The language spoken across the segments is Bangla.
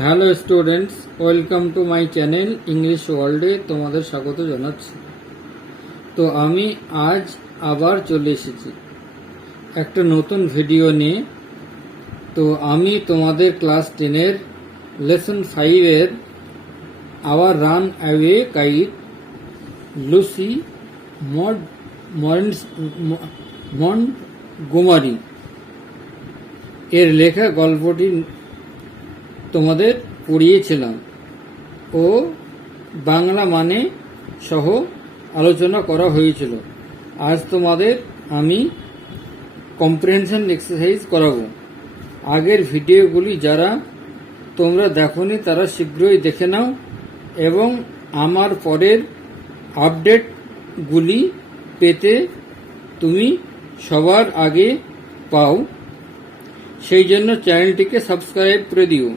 Hello students, welcome to my channel English ওয়ার্ল্ডে তোমাদের স্বাগত জানাচ্ছি। তো আমি আজ আবার চলে এসেছি একটা নতুন ভিডিও নিয়ে। তো আমি তোমাদের ক্লাস 10-এর লেসন 5-এর our runaway kite Lucy Montgomery এর লেখা গল্পটি তোমাদের পড়িয়েছিলাম ও বাংলা মানে সহ আলোচনা করা হয়েছিল। আজ তোমাদের আমি কম্প্রিহেনশন এক্সারসাইজ করাবো। আগের ভিডিওগুলি যারা তোমরা দেখোনি তারা শীঘ্রই দেখে নাও এবং আমার পরের আপডেটগুলি পেতে তুমি সবার আগে পাও, সেই জন্য চ্যানেলটিকে সাবস্ক্রাইব করে দিও।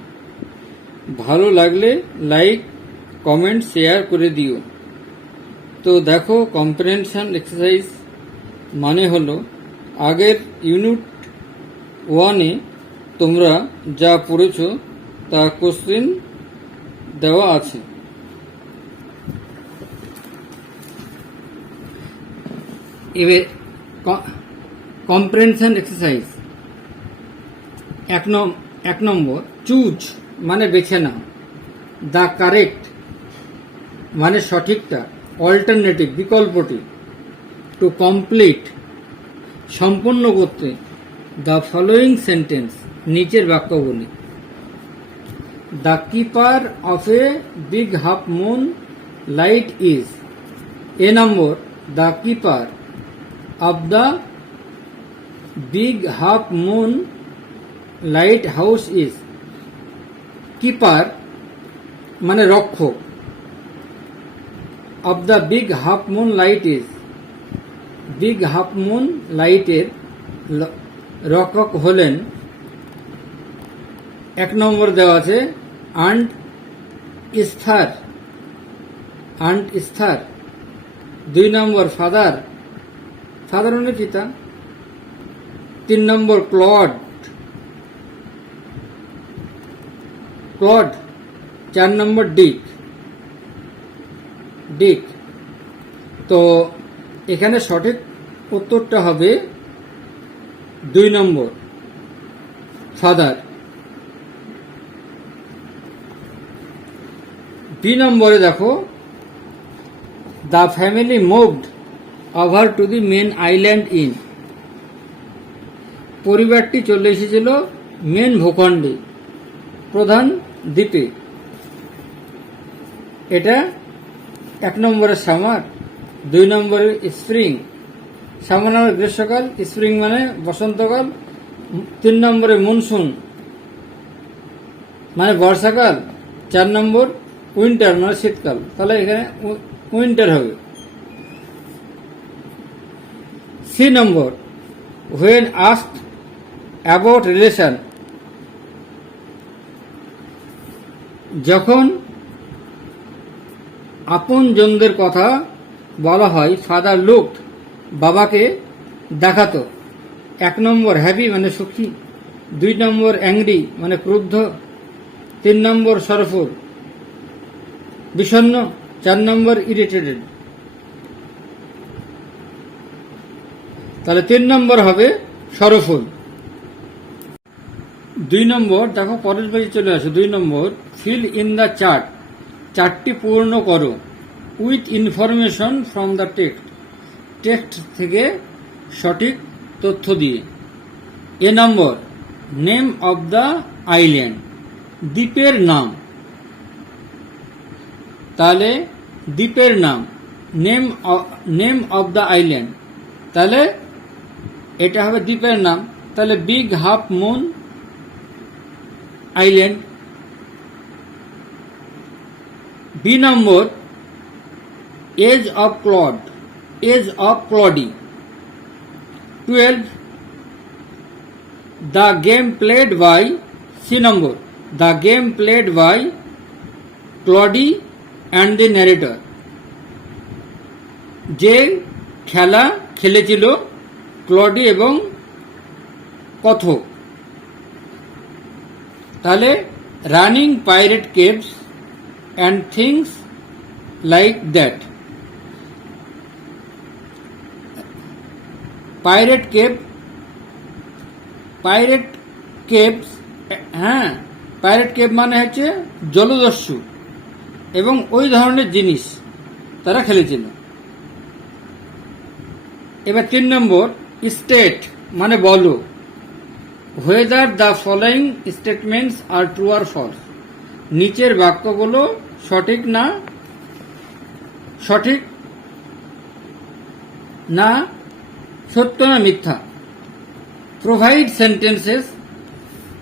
ভালো লাগলে লাইক, কমেন্ট, শেয়ার করে দিও। তো দেখো, কম্প্রিহেনশন এক্সারসাইজ মানে হলো আগের ইউনিট 1-এ তোমরা যা পড়েছ তা কোশ্চেন দেওয়া আছে। এবার কম্প্রিহেনশন এক্সারসাইজ এক নম্বর, চুজ মানে বেছে নাও, দ্য কারেক্ট মানে সঠিকটা, অল্টারনেটিভ বিকল্পটি, টু কমপ্লিট সম্পন্ন করতে, দ্য ফলোয়িং সেন্টেন্স নিচের বাক্যগুলি। The keeper of a big half moon light is. A number, the keeper of the big half moon light house is. Keeper মানে রক্ষক, of the big half moon light is, big half moon লাইটের রক্ষক হলেন। এক নম্বর দেওয়া আছে আন্ট ইস্থার, আন্ট ইস্থার। 2 নম্বর ফাদার, ফাদার মানে পিতা। 3 নম্বর ক্লড, ক্লড। 4 নম্বর ডিক, ডিক। তো এখানে সঠিক উত্তরটা হবে 2 নম্বর ফাদার। বি নম্বরে দেখো, the family moved over to the main island in. পরিবারটি চলে এসেছিল মেন ভূখণ্ডে, প্রধান দ্বীপে। এটা 1 নম্বরের সামার, 2 নম্বরের স্প্রিং। সামার মানে গ্রীষ্মকাল, স্প্রিং মানে বসন্তকাল। 3 নম্বরে মনসুন মানে বর্ষাকাল। 4 নম্বর উইন্টার মানে শীতকাল, তাহলে এখানে উইন্টার হবে। C number, when asked about relation. যখন আপনজনদের কথা বলা হয়, ফাদার লুকড বাবাকে দেখাতো। 1 নম্বর হ্যাপি মানে সুখী। 2 নম্বর অ্যাংরি মানে ক্রুদ্ধ। 3 নম্বর সরফুল বিষণ্ণ। 4 নম্বর ইরিটেটেড। তাহলে 3 নম্বর হবে সরফুল। 2 নম্বর দেখো, পরের পেজে চলে আসো। 2 নম্বর, ফিল ইন দ্য চার্ট। চার্টটি পূর্ণ করো with information from the text. Text থেকে সঠিক তথ্য দিয়ে। এ নম্বর, নেম অব দ্য আইল্যান্ড, দ্বীপের নাম। তাহলে দ্বীপের নাম, নেম অব দ্য আইল্যান্ড, তাহলে এটা হবে দ্বীপের নাম। তাহলে big half moon island. B number, age of Claude, age of Claudie. 12, the game played by. C number, the game played by Claudie and the narrator. যে খেলা খেলেছিল ক্লডি এবং কথক। তাহলে running pirate caves and things like that. Pirate caves, হ্যাঁ, পাইরেট কেভ মানে হচ্ছে জলদস্যু এবং ওই ধরনের জিনিস তারা খেলেছিল। এবার 3 নম্বর, স্টেট মানে বলো, whether the following statements are true or false. নিচের বাক্যগুলো সঠিক না সত্য না মিথ্যা। Provide sentences,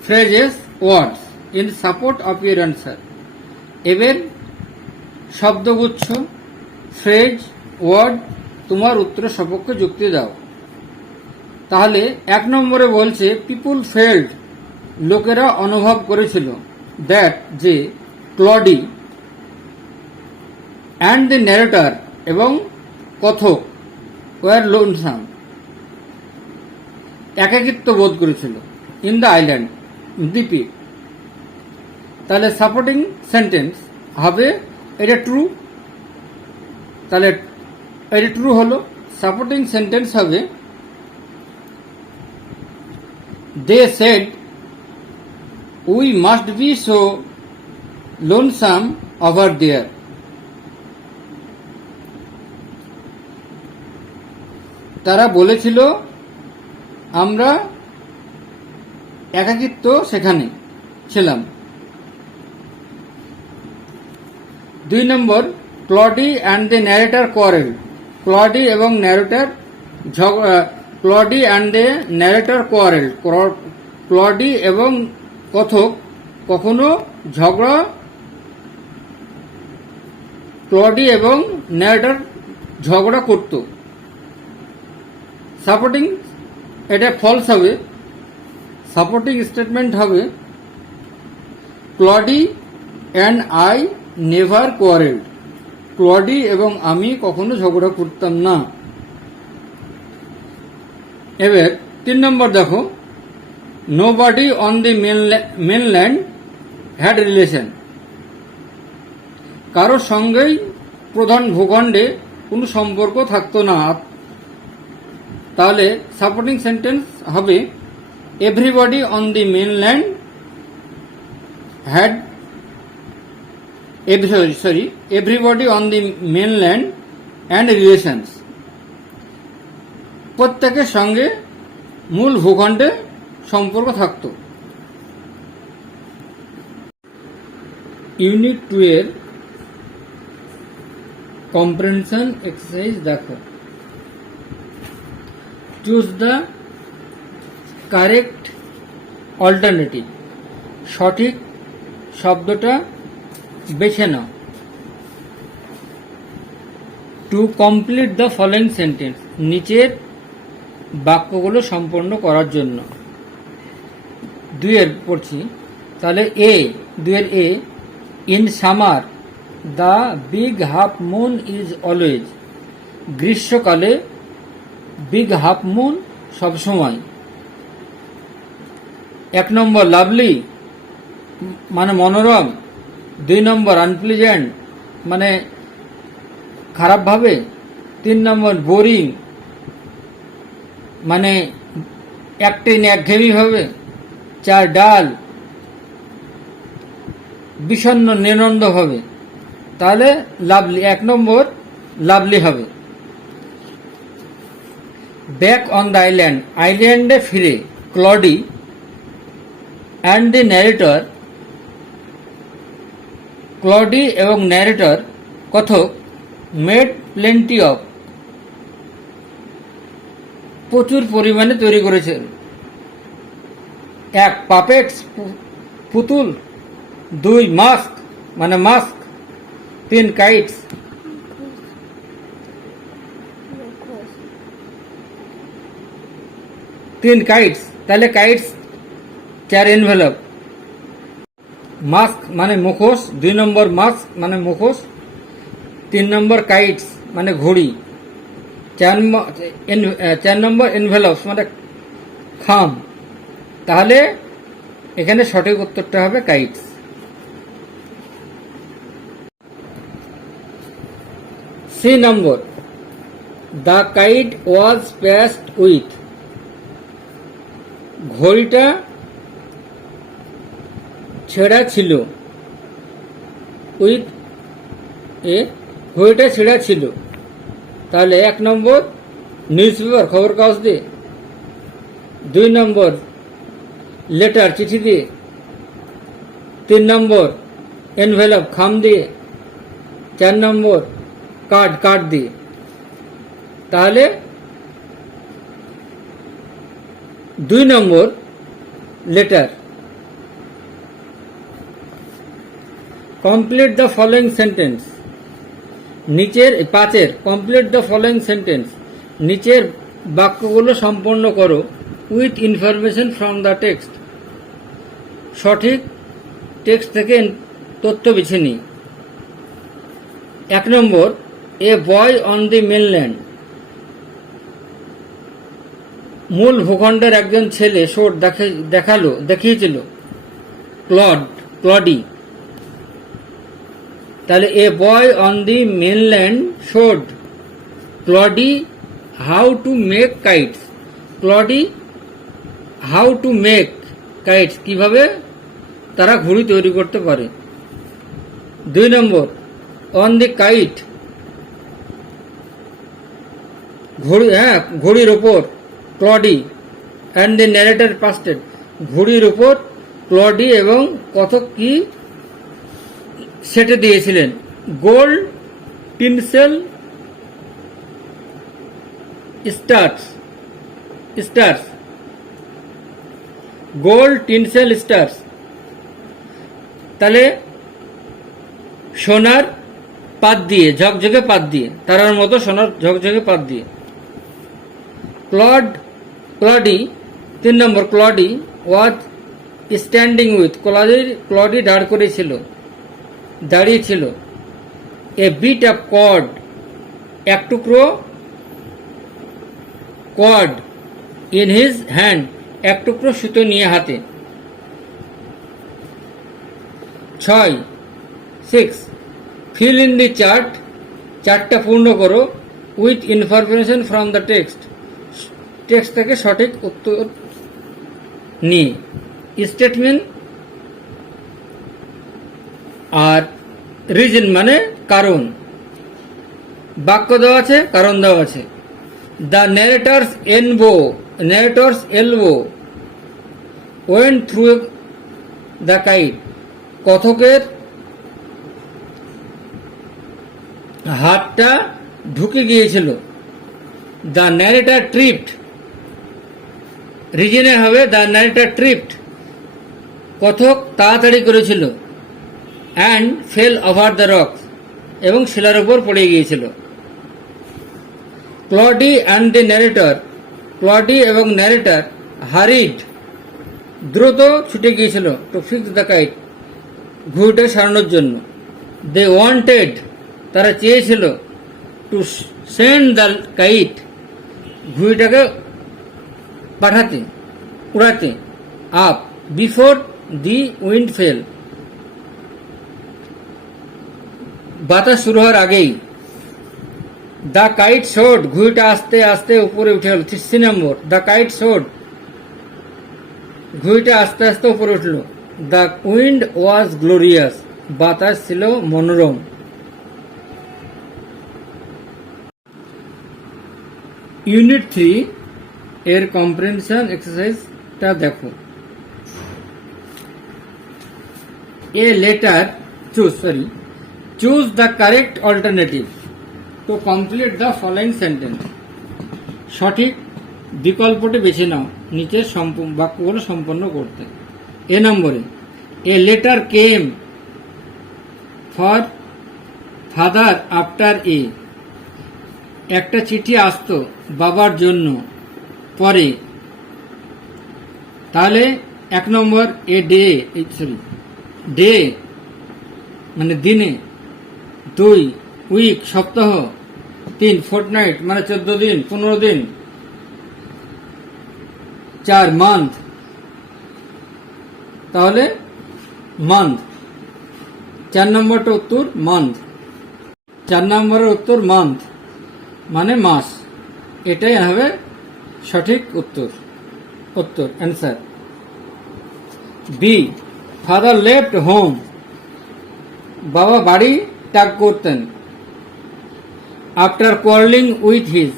phrases, words in support of your answer. এবার শব্দগুচ্ছ, ফ্রেজ, ওয়ার্ড তোমার উত্তর সপক্ষে যুক্তি দাও। তাহলে 1 নম্বরে বলছে পিপুল ফেল্ড, লোকেরা অনুভব করেছিল, দ্যাট যে ক্লডি অ্যান্ড দ্য ন্যারেটর এবং কথক ওয়ার লোনসাম, একাকিত্ব বোধ করেছিল, ইন দ্য আইল্যান্ড, দ্বীপে। তাহলে সাপোর্টিং সেন্টেন্স হবে এটা ট্রু, তাহলে এটা ট্রু হলো। সাপোর্টিং সেন্টেন্স হবে they said we must be so lonesome over there. তারা বলেছিল আমরা একাকিত্ব সেখানে ছিলাম। 2 নম্বর, Claudie and the narrator quarrel. Claudie এবং narrator Claudie and the narrator quarrel. Claudie এবং কথক কখনো ঝগড়া, ক্লডি এবং ন্যারেটর ঝগড়া করত। সাপোর্টিং এটা ফলস হবে। সাপোর্টিং স্টেটমেন্ট হবে Claudie and I never কোয়ারেলড। Claudie এবং আমি কখনো ঝগড়া করতাম না। এবার 3 নম্বর দেখো, nobody on the mainland had relation. কারোর সঙ্গেই প্রধান ভূখণ্ডে কোনো সম্পর্ক থাকতো না। তাহলে সাপোর্টিং সেন্টেন্স হবে everybody on the mainland had everybody on the mainland and relations. প্রত্যেকের সঙ্গে মূল ভূখণ্ডে সম্পর্ক থাকত। ইউনিট 2 এর কম্প্রেনশন এক্সারসাইজ দেখো। Choose the correct alternative. সঠিক শব্দটা বেছে নাও। To complete the following sentence. নিচের বাক্যগুলো সম্পন্ন করার জন্য। 2 এর পড়ছি, তাহলে 2 এর A, in summer the big half moon is always. গ্রীষ্মকালে বিগ হাফ মুন সবসময়। 1 নম্বর লাভলি মানে মনোরম। 2 নম্বর আনপ্লিজেন্ট মানে খারাপভাবে। 3 নম্বর বোরিং মানে একঘেয়েমি ভাবে। 4 ডাল বিষণ্ণ নিরন্দ হবে। তাহলে লাভলি 1 নম্বর লাভলি হবে। ব্যাক অন দ্য আইল্যান্ড, আইল্যান্ডে ফিরে। Claudie and the narrator, Claudie এবং ন্যারেটর কথক মেড প্লেন্টি অফ, প্রচুর পরিমাণে তৈরি করেছেন। 1 পাপেটস পুতুল। 2 মাস্ক মানে মাস্ক। 3 কাইটস। 3 কাইটস, তাহলে কাইটস 4 এনভেলপ। মাস্ক মানে মুখোশ। 2 নম্বর মাস্ক মানে মুখোশ। 3 নম্বর কাইটস মানে ঘড়ি। 4 নম্বর এনভেলপস মানে খাম। তাহলে এখানে সঠিক উত্তরটা হবে kites. C number, the kite was passed with, ঘড়িটা ছেঁড়া ছিল, উইথ এ ঘড়িটা ছেঁড়া ছিল। তাহলে 1 নম্বর নিউজ পেপার, খবর কাগজ দিয়ে। 2 নম্বর লেটার, চিঠি দিয়ে। 3 নম্বর এনভেলপ, খাম দিয়ে। 4 নম্বর কার্ড দিয়ে। তাহলে 2 নম্বর letter. Complete the following sentence, নিচের 5-এর কমপ্লিট দ্য ফলোয়িং সেন্টেন্স, নিচের বাক্যগুলো সম্পন্ন করো with information from the text, সঠিক টেক্সট থেকে তথ্য বেছে নিই। 1 নম্বর, এ বয় অন দি মেনল্যান্ড, মূল ভূখণ্ডের একজন ছেলে শোট দেখিয়েছিল ক্লডি। তাহলে a boy on the mainland showed Claudie how to make kites, Claudie how to make kites, কিভাবে তারা ঘুড়ি তৈরি করতে পারে। 2 নম্বর, অন দি কাইট, ঘুড়ির ওপর, ক্লডি অ্যান্ড দি ন্যারেটর পাস্টেড, ঘুড়ির উপর ক্লডি এবং কথক কি সেটে দিয়েছিলেন, gold tinsel stars, gold tinsel stars. তাহলে সোনার পাত দিয়ে, ঝকঝকে পাত দিয়ে, তারার মতো সোনার ঝকঝকে পাত দিয়ে। ক্লডি 3 নম্বর, Claudie was standing with, Claudie দাঁড়িয়েছিল। এ বিট অফ কর্ড, এক টুকরো কর্ড, ইন হিজ হ্যান্ড, এক টুকরো সুতো নিয়ে হাতে। 6 ফিল ইন দি চার্টটা পূর্ণ করো with information from the text থেকে সঠিক উত্তর নিয়ে। স্টেটমেন্ট আর রিজন মানে কারণ, বাক্য দেওয়া আছে, কারণ দেওয়া আছে। The narrator's elbow went through the kite, কথকের হাতটা ঢুকে গিয়েছিল। দ্য ন্যারেটর ট্রিপড, রিজনে হবে দ্য ন্যারেটর ট্রিপড, কথক তাড়াতাড়ি করেছিল। And fell over the rocks, এবং শিলার উপর পড়ে গিয়েছিল। Claudie and the narrator, Claudie এবং ন্যারেটর হারিড, দ্রুত ছুটে গিয়েছিল টু ফিক্স দ্য কাইট, ঘুড়িটা সারানোর জন্য। দে ওয়ান্টেড, তারা চেয়েছিল, টু সেন্ড দ্য কাইট, ঘুড়িটাকে পাঠাতে, উড়াতে, up before the wind fell, বাতাস শুরু হওয়ার আগেই। দ্য কাইট সোড, ঘুড়িটা আস্তে আস্তে উপরে উঠে গেল। 3 নম্বর, দ্য কাইট সোড, ঘুড়িটা আস্তে আস্তে উপরে উঠল। দ্য উইন্ড ওয়াজ গ্লোরিয়াস, বাতাস ছিল মনোরম। ইউনিট 3 এর কম্প্রিহেনশন এক্সারসাইজটা দেখো। A letter choose the correct alternative to complete the following sentence, সঠিক বিকল্পটি বেছে নাও নিচের বাক্যগুলো সম্পন্ন করতে। এ নম্বরে, a letter came for father after a, একটা চিঠি আসতো বাবার জন্য পরে। তাহলে 1 নম্বর, এ ডে মানে দিনে। 2 উইক সপ্তাহ। 3 ফোর্টনাইট মানে 14 দিন, 15 দিন। 4 মান্থ, তাহলে মান্থ। 4 নম্বরটা উত্তর মান্থ। 4 নম্বরের উত্তর মান্থ মানে মাস, এটাই হবে সঠিক উত্তর। Answer. B, father left home, বাবা বাড়ি ত্যাগ করতেন। আফটার কোয়ার্লিং উইথ হিজ,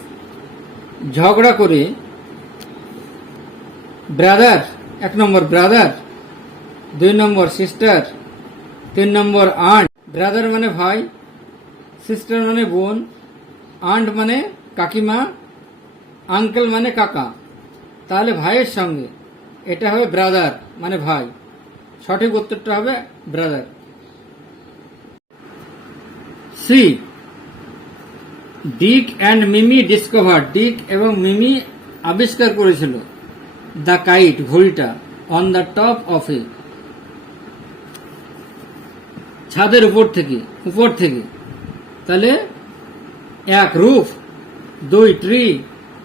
ঝগড়া করে। ব্রাদার, 1 নম্বর ব্রাদার, 2 নম্বর সিস্টার, 3 নম্বর আন্ট। ব্রাদার মানে ভাই, সিস্টার মানে বোন, আন্ট মানে কাকিমা, আঙ্কেল মানে কাকা। তাহলে ভাইয়ের সঙ্গে, এটা হবে ব্রাদার মানে ভাই। সঠিক উত্তরটা হবে brother. C, Dick and Mimi discover, Dick এবং মিমি আবিষ্কার করেছিল দ্য কাইট, ঘড়িটা, on the top of a, ছাদের উপর থেকে। তাহলে 1 রুফ, 2 ট্রি,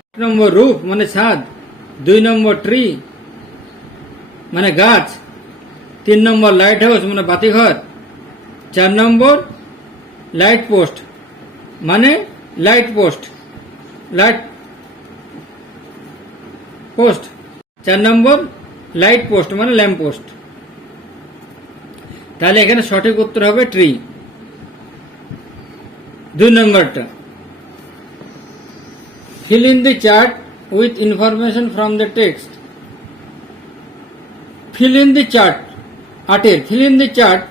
1 নম্বর রুফ মানে ছাদ, 2 নম্বর ট্রি মানে গাছ, 3 নম্বর লাইট হাউস মানে বাতিঘর, 4 নম্বর লাইট পোস্ট মানে লাইট পোস্ট, 4 নম্বর লাইট পোস্ট মানে ল্যাম্প পোস্ট। তাহলে এখানে সঠিক উত্তর হবে ট্রি, 2 নম্বরটা। Fill in the chart with information from the text. Fill in the chart, fill in the chart,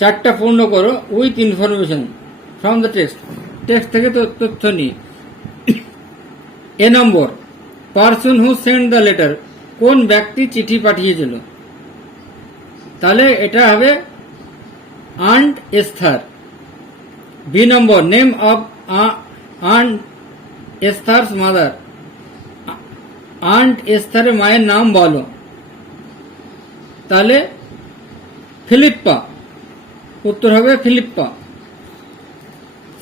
চার্টটা পূর্ণ করো with information from the text, text থেকে তথ্য নিয়ে। এ নম্বর, person who send the letter, কোন ব্যক্তি চিঠি পাঠিয়েছিল। তাহলে এটা হবে আন্ট এস্থার। বি নম্বর, name of Aunt Esther's mother, Aunt এস্থারের মায়ের নাম বলো। তাহলে ফিলিপ্পা, উত্তর হবে ফিলিপ্পা।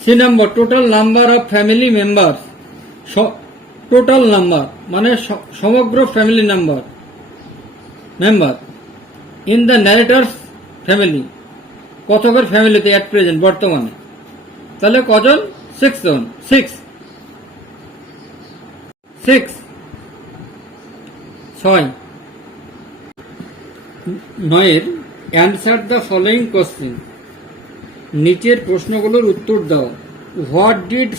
সি নম্বর, total number of family member, total number মানে সমগ্র family member in the narrator's family, কথকের ফ্যামিলিতে অ্যাট প্রেজেন্ট বর্তমানে। তাহলে কজন? 6 জন, 6। 9 অ্যান্সার দ্য ফলোয়িং কোশ্চেন, নিচের প্রশ্নগুলোর উত্তর দাও। হোয়াট ডিড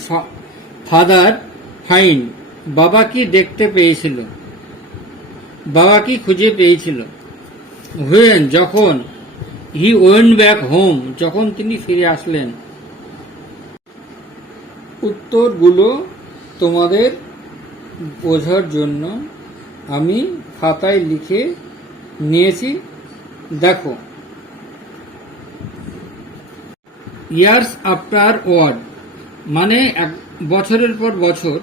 ফাদার ফাইন্ড, বাবা কি দেখতে পেয়েছিল, বাবা কি খুঁজে পেয়েছিল। হোয়েন, যখন। হি ওয়েন্ট ব্যাক হোম, যখন তিনি ফিরে আসলেন। উত্তরগুলো তোমাদের বোঝার জন্য আমি খাতায় লিখে নিয়েছি, দেখো। ইয়ার্স আফটার ওয়ার্ড মানে বছরের পর বছর।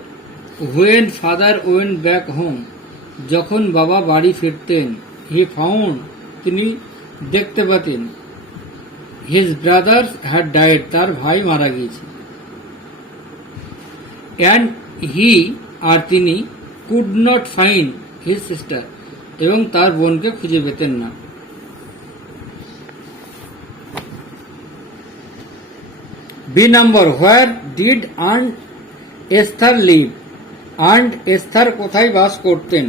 When father went back home, যখন বাবা বাড়ি ফিরতেন। হি ফাউন্ড, তিনি দেখতে পেতেন। হিজ ব্রাদার্স হ্যাড ডাইড, তার ভাই মারা গিয়েছে। অ্যান্ড হি, আর তিনি, could not find his sister, এবং তার বোনকে খুঁজে পেতেন না। বি নম্বর, where did Aunt Esther live, Aunt Esther কোথায় বাস করতেন।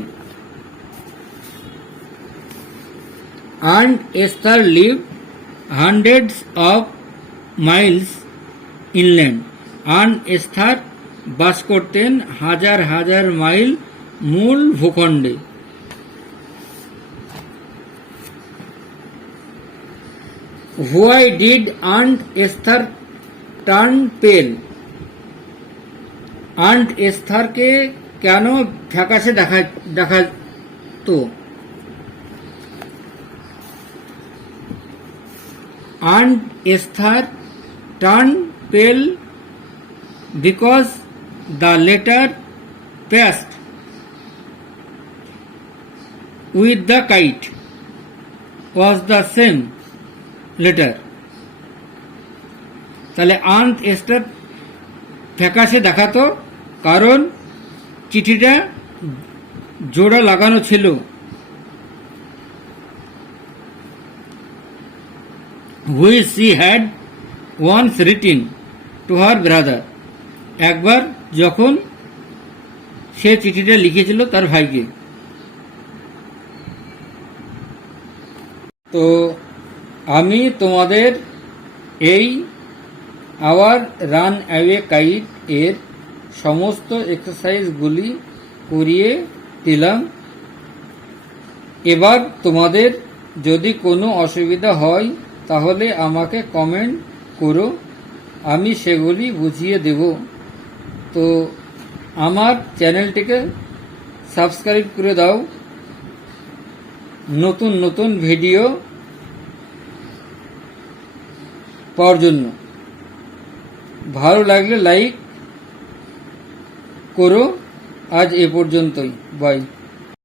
Aunt Esther live hundreds of miles inland, Aunt Esther বাস করতেন হাজার হাজার মাইল মূল ভূখণ্ডে। Why did Aunt Esther turn pale, Aunt এস্থারকে কেন ফ্যাকাশে দেখাতো। Aunt Esther turn pale because the letter passed with the kite was the same letter. তাহলে আন্ট এস্থার ফ্যাকাশে দেখাতো কারণ চিঠিটা জোড়া লাগানো ছিল। Which she had once written, to her brother, একবার যখন সে চিঠিটা লিখেছিল তার ভাইকে। তো আমি তোমাদের এই আওয়ার রান অ্যাওয়ে কাইট এর সমস্ত এক্সারসাইজগুলি করিয়ে দিলাম। এবার তোমাদের যদি কোনো অসুবিধা হয় তাহলে আমাকে কমেন্ট করো, আমি সেগুলি বুঝিয়ে দেব। তো আমার চ্যানেলটিকে সাবস্ক্রাইব করে দাও নতুন নতুন ভিডিও পাওয়ার জন্য। ভালো লাগলে লাইক করো। আজ এ পর্যন্তই, বাই।